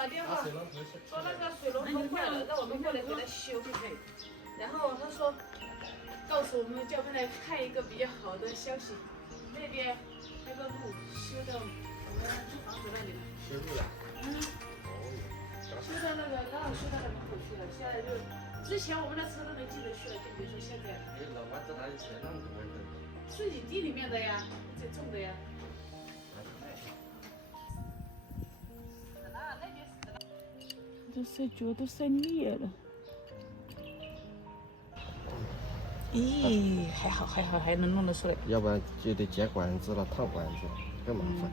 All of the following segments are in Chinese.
打电话说那个水龙头坏了，让我们过来给他修。然后他说告诉我们叫我们来看一个比较好的消息，那边那个路修到我们租房子那里了。修路了。修到那个刚好修到那门口去了，现在就之前我们的车都没进得去了，就比如说现在。老妈这哪里钱那么多？自己地里面的呀，自己种的呀。这晒脚都晒裂了。咦，还好还能弄得出来。要不然就得接管子了，烫管子更麻烦。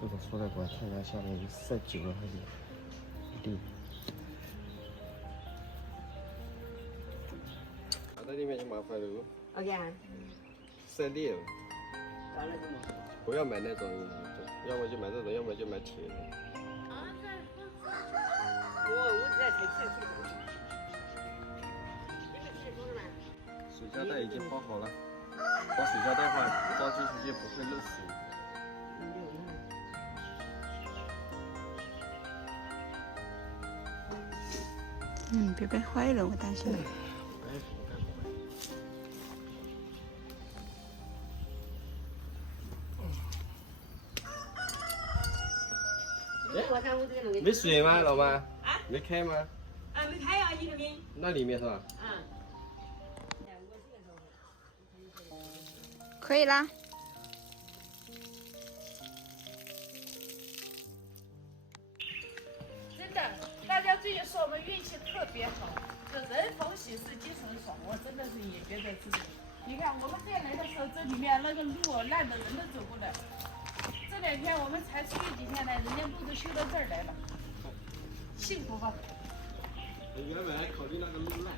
这种塑料管太阳下面晒久了还得裂。放在里面就麻烦了。OK。晒裂了。搞那个嘛。不要买那种，要么就买这种，要么就买铁的。我在才去的。水胶带已经包好了，包水胶带的话，装进去就不会漏水。别被坏了，我担心。没水吗，老妈？啊？没开吗？没开啊，里面。那里面是吧？可以啦。真的，大家最近说我们运气特别好，这人逢喜事精神爽，我真的是也觉得自己。你看我们这来的时候，这里面那个路烂的人都走不了。这2天我们才出去几天呢，人家路都修到这儿来了，幸福吧？原本还考虑那个路烂。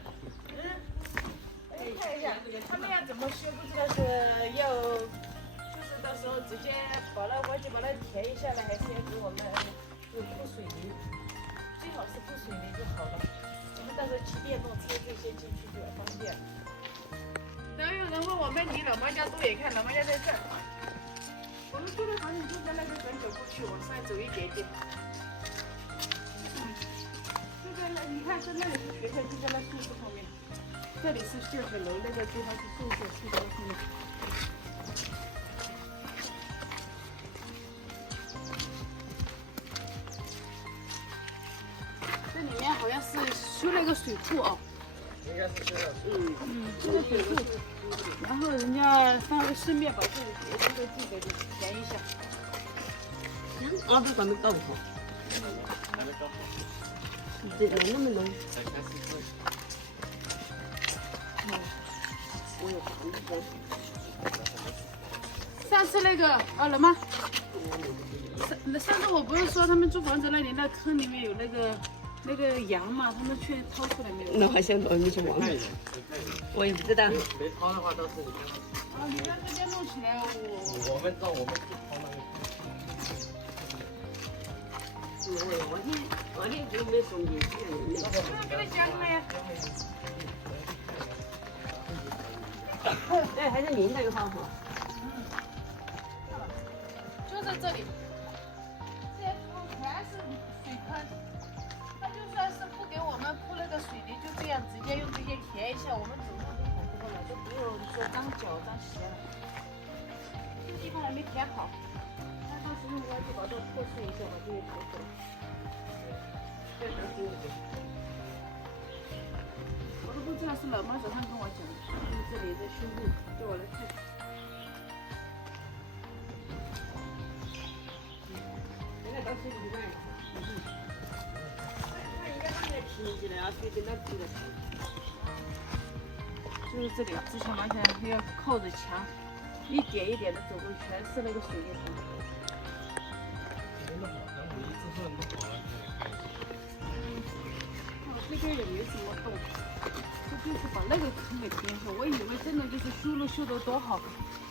看一下，他们要怎么修，不知道是要，就是到时候直接把那挖机把它填一下呢，还是要给我们就铺水泥，最好是铺水泥就好了。我们到时候骑电动车这些进去就方便。等有人问我们离老妈家多远，看老妈家在这儿。我们住的房子就在那个转角过去，往上走一点点。就在那，你看，那里是学校，就在那树树后面。这里是教学楼，那个地方是宿舍，是在后面。这里面好像是修了一个水库哦。应该是这样。这个水库，然后人家顺便把这里学生的地给填一下。都还没搞好。还没搞好。这个那么浓。才开始做。我有房子。上次那个老妈，上次我不是说他们租房子那里那坑里面有那个羊嘛，他们去掏出来没有？那好像没去忘了，我也不知道。没掏的话，到时候你看。你在这边弄起来，我们让我们去掏那个。我天就没送进去。那给他讲了呀。对，还是明白有好好。就在这里，这些土全是水坑，他就算是不给我们铺那个水泥，就这样直接用这些填一下，我们走路都好多了，都不用说脏脚脏鞋了。这地方还没填好，那到时候我就把这破碎一下，把这些填出来。这还行。我都不知道是老妈早上跟我讲的，就是这里在修路，叫我来看看。现在到水里面了。他应该把那平起来啊，水跟那平的。就是这里，之前完全要靠着墙，一点一点的走过去，全是那个水泥坑。弄好，等五一之后弄好了。这边也没什么洞，这就是把那个坑给填上。我以为真的就是修路修得多好，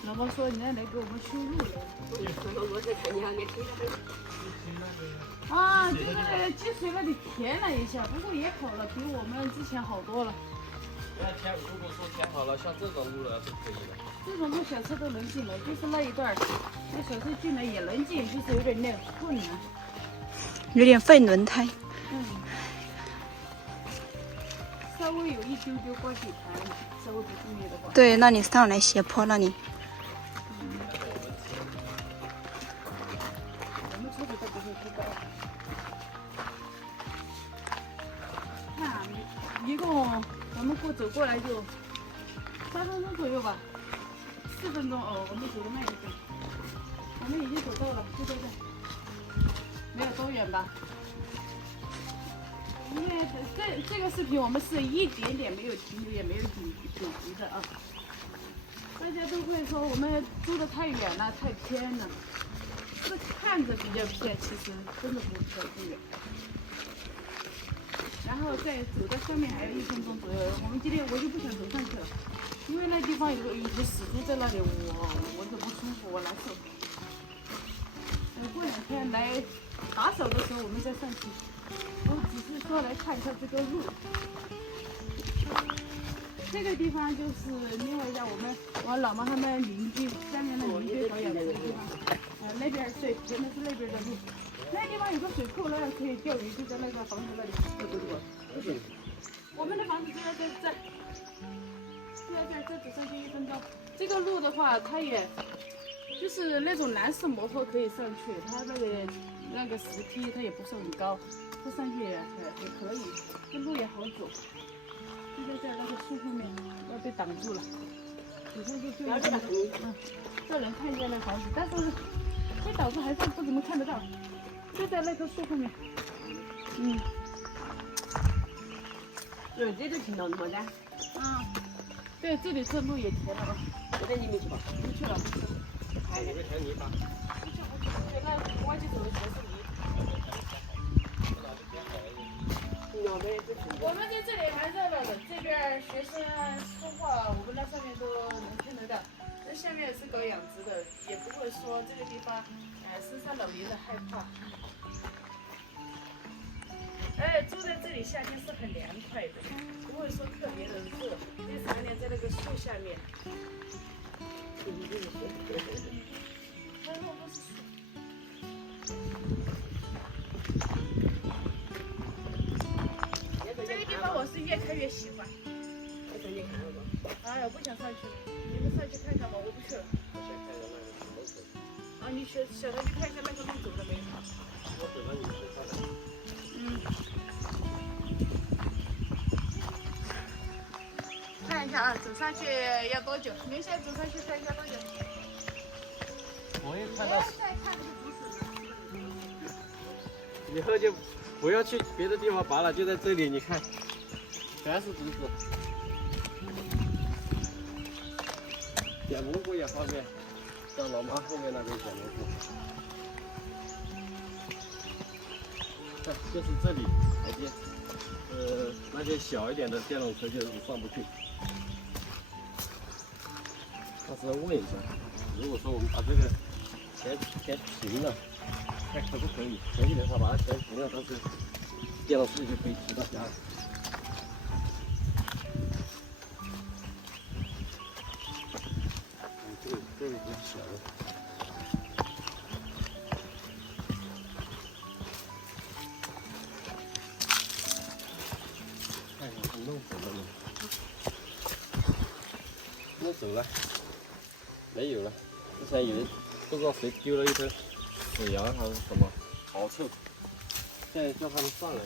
老妈说人家来给我们修路来了。我在看你还没听啊，就是积水那里填了一下，不过也好了，比我们之前好多了。那填如果说填好了，像这种路了是可以的。这种路小车都能进了，就是那一段儿，那小车进来也能进，就是有点那困难。有点费轮胎。嗯，稍微有一丢丢过几台，稍微不注意的话。对，那里上来斜坡那里。我们车子都不会知道。看啊，一共我们走过来就3分钟左右吧，4分钟哦，我们走的慢一点。我们已经走到了，就在这，没有多远吧？因为这个视频我们是一点点没有停留，也没有紧急的啊。大家都会说我们租的太远了，太偏了。是看着比较偏，其实真的不是太远。然后再走到上面还有1分钟左右，我就不想走上去了，因为那地方有只死猪在那里，我很不舒服，我难受。过2天来打扫的时候我们再上去。我只是说来看一下这个路。这个地方就是另外一家我老妈他们邻居下面的邻居导演的地方。那边对，原来是那边的路。那地方有个水库，那可以钓鱼，就在那个房子那里。我们的房子就在这，这只剩下1分钟。这个路的话，它也就是那种男士摩托可以上去，它那个石梯它也不是很高，这上去也可以，这路也好走。就在这那个树后面，要被挡住了。走上去就这能看见那房子，但是被挡住还是不怎么看得到，就在那棵树后面。这都停到那么的。对，这里这路也填了吧？这边你没去吧？不去了。你会填泥巴？不去，那挖起走的全是泥。我们在这里蛮热闹的，这边学生说话，我们那上面都能听得到。那下面是搞养殖的，也不会说这个地方，深山老林的害怕。住在这里夏天是很凉快的，不会说特别的热，因为常年在那个树下面。它肉都是树。这个地方我是越看越喜欢。哎呀，不想上去了，你们上去看看吧，我不去了。你想上去看看那个路走了没有？我走了，你去看看。看一下啊，走上去要多久？您先走上去看一下多久？我一看到，再看这个竹笋。以后就不要去别的地方拔了，就在这里，你看，全是竹子。捡蘑菇也方便，到老妈后面那边捡蘑菇。看，就是这里台阶，那些小一点的电动车就上不去。到时候问一下，如果说我们把这个填平了，看可不可以？前几年他把它填平了，但是电动车就可以骑到家了。这里比较小的。看看他弄走了没？弄走了，没有了。之前有人不知道谁丢了一根水杨还是什么，好臭。现在叫他们上来吧。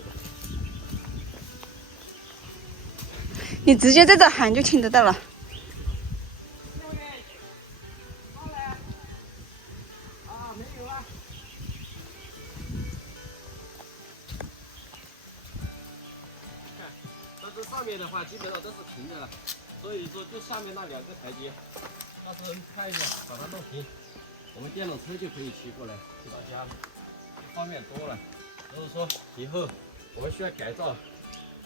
你直接在这喊就听得到了。上面的话基本上都是平的了，所以说就下面那2个台阶，到时候看一下把它弄平，我们电动车就可以骑过来骑到家了，方便多了。如果说以后我们需要改造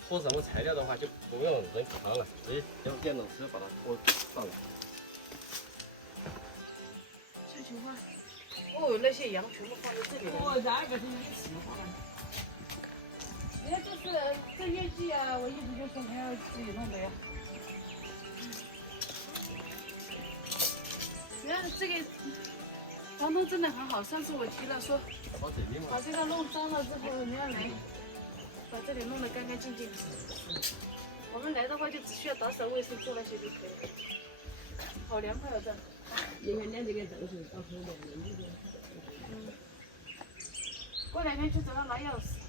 拖什么材料的话，就不用人扛了，直接用电动车把它拖上来。这情况，那些羊全部放在这里了。我哪个是你喜欢？你看这是这业绩啊，我一直就说你要自己弄的呀。原来这个房东真的很好，上次我提了说往这里嘛。把这个弄脏了之后，人家来把这里弄得干干净净。我们来的话就只需要打扫卫生做那些就可以了。好凉快哦这。你看连这个都是到时候的，过2天去找他拿钥匙。